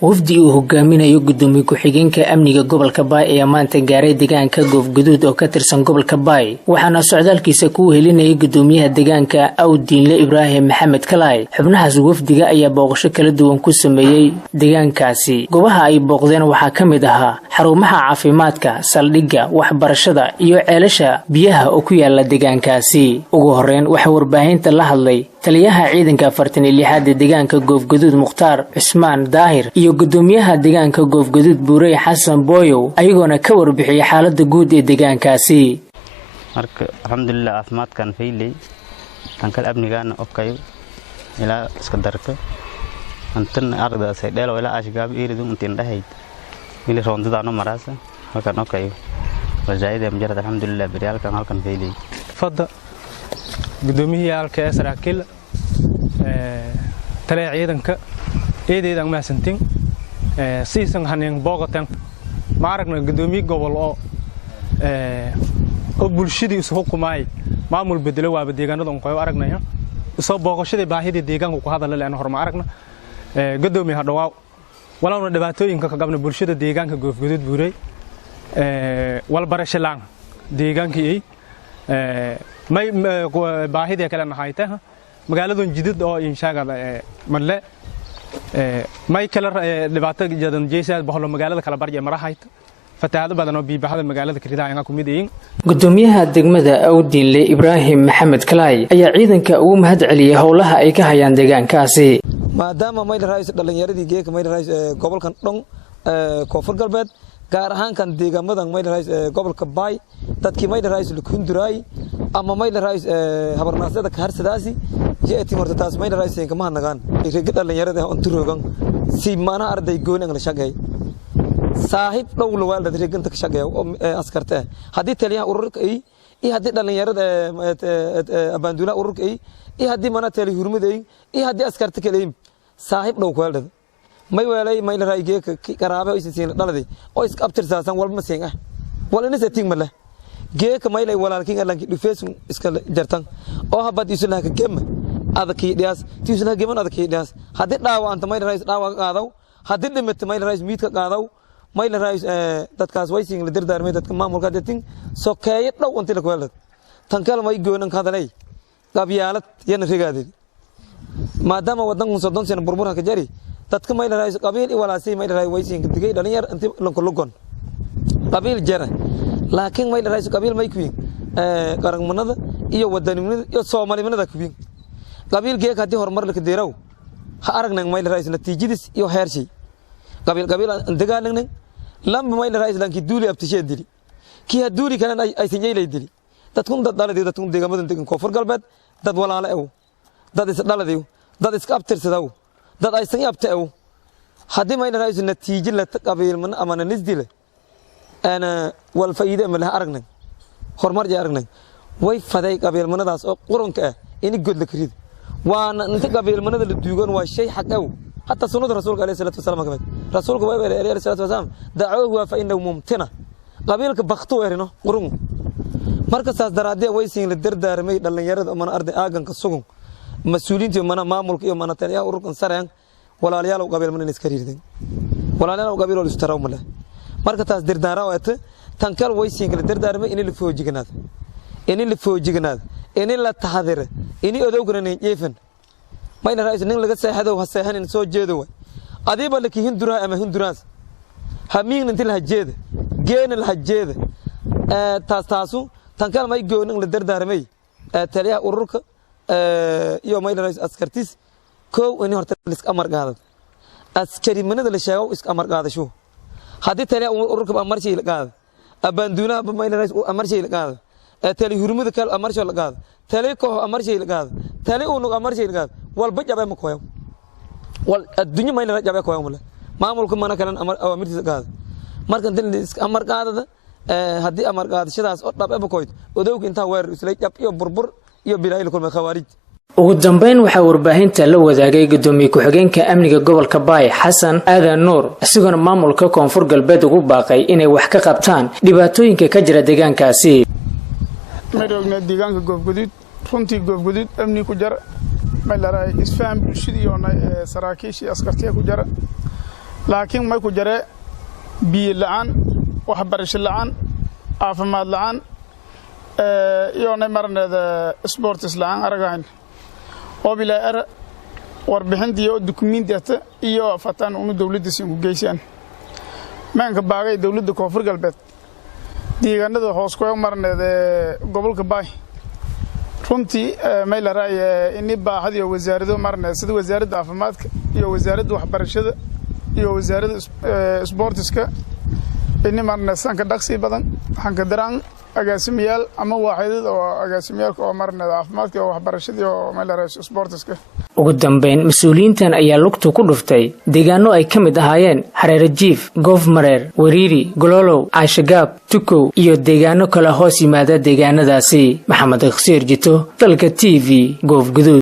wafdi uu hogaaminayo gudoomiye ku-xigeenka amniga gobolka Baay ayaa maanta gaaray deegaanka Goofgaduud oo ka tirsan gobolka Baay waxaana socdaalkiisa ku helinayay gudoomiyaha deegaanka Awdiinle Ibraahim Maxamed Kalaay xubnahaas wafdiga ayaa booqasho kala duwan ku sameeyay deegaankaasi goobaha ay booqdeen waxaa kamid ahaa xarumaha caafimaadka saldhigga waxbarashada iyo ceelasha biyaha oo ku yaala deegaankaasi ugu horeyn waxa warbaahinta la hadlay taliyaha ciidanka 46 deegaanka Goofgaduud Mukhtaar Cismaan Daahir iyo gudoomiyaha deegaanka Goofgaduud Buurey Xasan Booyow ayagoona ka warbixiyay xaaladda guud ee deegaankaasi marka alxamdulillah caafimaadkan faylay tan kala abnigaana okayo ila iska darka antan ardaas ay dheelo ila ashgaab iiridu intiin dhahayd ili roondadaano maraasa halkan okayo wajaayada mujarrad alxamdulillah bariyalkan halkan faylay fadda gudoomiyaha Saraakiil taliyaha ciidanka eedeedan ma santin siisan haneen booqatan ma aragna gudoomiye gobol oo bulshadii isu xukumaay maamul bedelo waa deegaanada qoyo aragnaya soo booqashada baahida deegaanka ku hadal leen horma aragna gudoomiyaha dhawaaw walaalna dhibaatooyinka ka qabna bulshada deegaanka Goofgaduud Buurey wal barashalaan deegaankii may baahida kala nahayta magaalada jidid oo inshaagada marle may kala dhibaato jadan jeesad bahlo magaalada kala barjay marahayta fatahaad badan oo biibaxada magaalada Kiridaa ay ku mid yihiin gudoomiyaha degmada Awdiinle Ibraahim Maxamed Kalaay ayaa ciidanka ugu mahad celiyay howlaha ay ka hayaan deegaankaasi maadaama may raayis dhalinyaradii geeka may raayis gobolkan dhon koonfur galbeed gaar ahaan kan deegaamadan may raayis gobolka Baay dadkii may raayis Lukunduraay ama may raayis habarnaasada ka harsadaasi jeetii horta taas may raayis kama hanagaan reega dhalinyarada oo turoogan si maana arday goon aan la shaqeey saaxiib dhow lawaalda reeganta ka shaqeeyo oo askarta hadii taliyaha ururka ay hadii dhalinyarada abaandula ururka ay hadii mana tali hurmaday hadii askarta kale saaxiib dhow waalda may weelay may raayige qaraabo isiin dhaladay oo iska abtirsaasan walba seen wala nisatiin mala geeka may lay walaalkiin alanki dhufees iska jartan oo habad isuna ka gema adakii dhias tiisuna geman adakii dhias hadii dhaawanta may raayis dhaawa qaadaw hadii dhimata may raayis miidka qaadaw may raayis dadkaas way siin la dirdaarmay dadka maamulka dadin soo kaayay dhow inta la kooyay tan kale may goonan ka hadalay qabyaalad yana rigaadid maadaama wadanku sodon sano burbur ka jari dadka may raayis qabiil walaasay may raayis way siin digay dhalinyar inta lanku lugon qabiil jara laakiin may raayis qabiil may kuyin qaranimada iyo wadanimada iyo Soomaalinimada kuyin qabiil geek hadii horumar la ka deerow ha aragnan may raayis natiijadiis iyo heershi qabiil dagaalanay lamba may raayis lanki duuli abtishee dili ki haduuli kana ay sameeyay dili dadkun dad dhaladii dadkun deegaamadan degan koonfur galbeed dad walaalo ah dad is dhaladii dad iska abtirsadaa dad ay san abtaaw hadii may raayis natiijo la qabiil man amana nisdile ana wal faa'iido ma laha aragnan horumar jay aragnan way faday qabiil manadaas oo quranka ah in god la kariid waana inta qabiil manada la duugan waa shay xaq ah hatta sunnada rasuulka alayhi salatu wasallam kamid rasuulka way alayhi salatu wasallam da'awhu fa innahu mumtina qabiilka baqto weerino qurun marka saas daraadee way siin la dardaarmay dhalinyarada mana arday aaganka sugun mas'uuliyiinta mana maamulka iyo mana taliyaha ururkan sareen walaalayaal qabiil manana iska riirday walaalayaal qabiil oo istaraw mala marka taas dardaara oo tan kale way siin la dardaarmay in la foojiganaad in la taxadiro in odowgana yeefan mayna raayis nin laga seexdo ha seexanin soo jeedo way adiba la ki hindura ama hinduraas hamiin inta la jeedo geen la jeedo taasu tan kale may goonin la dardaarmay taliyaha ururka iyo mayna raayis askartis koow in horta iska amar qaadad askari manada la sheego iska amar qaadasho hadii taliyaha ururka amar shay la qaado abaanduna mayna raayis amar shay la qaado tali hurmada kale amar shay la qaado tali ko amar shay la qaado tali uu amar shay la qaado walba jabay ma kooyo wal adduunyo mayna jabay kooyo mala maamulku mana kale amartiisa qaado marka dil amar qaadada hadii amar qaadashadaas oo dhab ah kooyo odowga inta weer isla jab iyo burbur iyo bilaayil kulma khawaarij ugu dambeyn waxa warbaahinta la wadaagay gudoomiye ku-xigeenka amniga gobolka Baay Xasan Aadan Nuur asigoo maamulka koonfur galbeed ugu baaqay inay wax ka qabtaan dhibaatooyinka ka jira deegaankaasi madowna deegaanka Goofgaduud runtii Goofgaduud amni ku jara ma la raay isfaham bulshadii oo saraakiishii askartiga ku jara laakiin may ku jare biyo la'aan waxbarasho la'aan caafimaad la'aan iyoonay marneeda sports la'aan aragayn oo bilaa ara warbixintii oo dukumiintiyata iyo fataan unu dawladda siin ku geysaan maanka baagay dawladda koonfur galbeed deegaanada hoos ku marneeda gobolka baay runtii may la raay inii baaxad iyo wasaarado marneeda sida wasaaradda caafimaadka iyo wasaaradda waxbarashada iyo wasaaradda sportska inii marneeda sanka dhaqsi badan hanka daraan agaasimayaal ama waaxidada oo agaasimiyaalka oo marneeda caafimaadka iyo waxbarashada iyo may la raay sportska ugu dambeyn mas-uuliyiintan ayaa lugtu ku dhuftay deegaano ay ka mid ahaayeen Hareere Jiif, Goof Mareer, Wariiri, Gololow, Caashagaab, Tukow iyo deegaano kale hoos yimaada deegaanadaasi. Maxamed Khasiir Jito, Dalka TV, Goof Guduud.